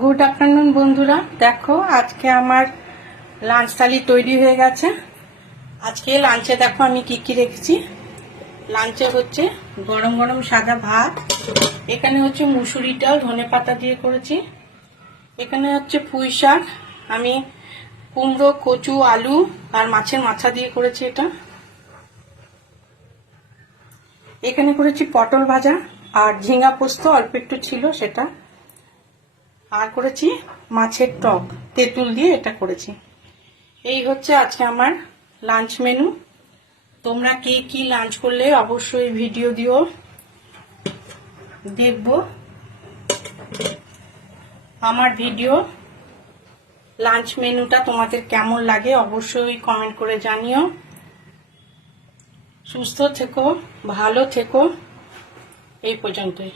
Good afternoon বন্ধুরা, দেখো আজকে আমার লাঞ্চ থালি তৈরি হয়ে গেছে। আজকে লাঞ্চে দেখো আমি কি কি রেখেছি। লাঞ্চে হচ্ছে গরম গরম সাদা ভাত, এখানে হচ্ছে মুসুরি ডাল ধনেপাতা দিয়ে করেছি, এখানে হচ্ছে পুঁই শাক, আমি কুমড়ো কচু আলু আর মাছের মাথা দিয়ে করেছি এটা। এখানে করেছি পটল ভাজা আর ঝিঙা পোস্ত অল্প একটু ছিল সেটা, আর করেছি মাছের টক তেঁতুল দিয়ে এটা করেছি। এই হচ্ছে আজকে আমার লাঞ্চ মেনু। তোমরা কে কি লাঞ্চ করলে অবশ্যই ভিডিও দিও, দেখবো আমার ভিডিও লাঞ্চ মেনুটা তোমাদের কেমন লাগে অবশ্যই কমেন্ট করে জানিও। সুস্থ থেকো, ভালো থেকো, এই পর্যন্তই।